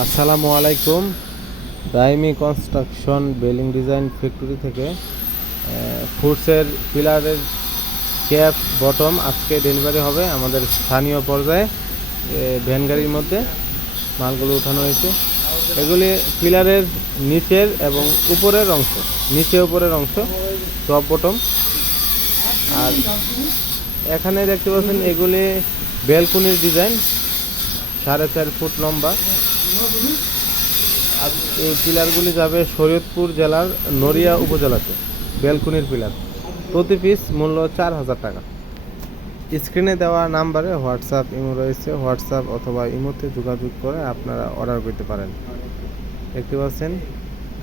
আসসালামু আলাইকুম। রাইমি construction বেলিং design factory থেকে ফুডসের পিলারের ক্যাপ বটম আজকে ডেলিভারি হবে আমাদের স্থানীয় পর্যায়ে। ভ্যান গাড়ির মধ্যে মালগুলো উঠানো হয়েছে। এগুলি পিলারের নিচের এবং উপরের অংশ, নিচে উপরের অংশ টপ বটম। আর এখানে দেখতে পাচ্ছেন এগুলি ব্যালকনির ডিজাইন, 4.5 ফুট লম্বা। আর এই পিলারগুলি যাবে শরীয়তপুর জেলার নড়িয়া উপজেলাতে। ব্যালকনির পিলার প্রতি পিস মূল্য 4,000 টাকা। স্ক্রিনে দেওয়া নাম্বারে হোয়াটসঅ্যাপ ইমো রয়েছে, হোয়াটসঅ্যাপ অথবা ইমোতে যোগাযোগ করে আপনারা অর্ডার করতে পারেন। দেখতে পাচ্ছেন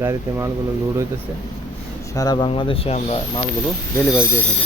গাড়িতে মালগুলো লোড হইতেছে। সারা বাংলাদেশে আমরা মালগুলো ডেলিভারি দিয়ে থাকি।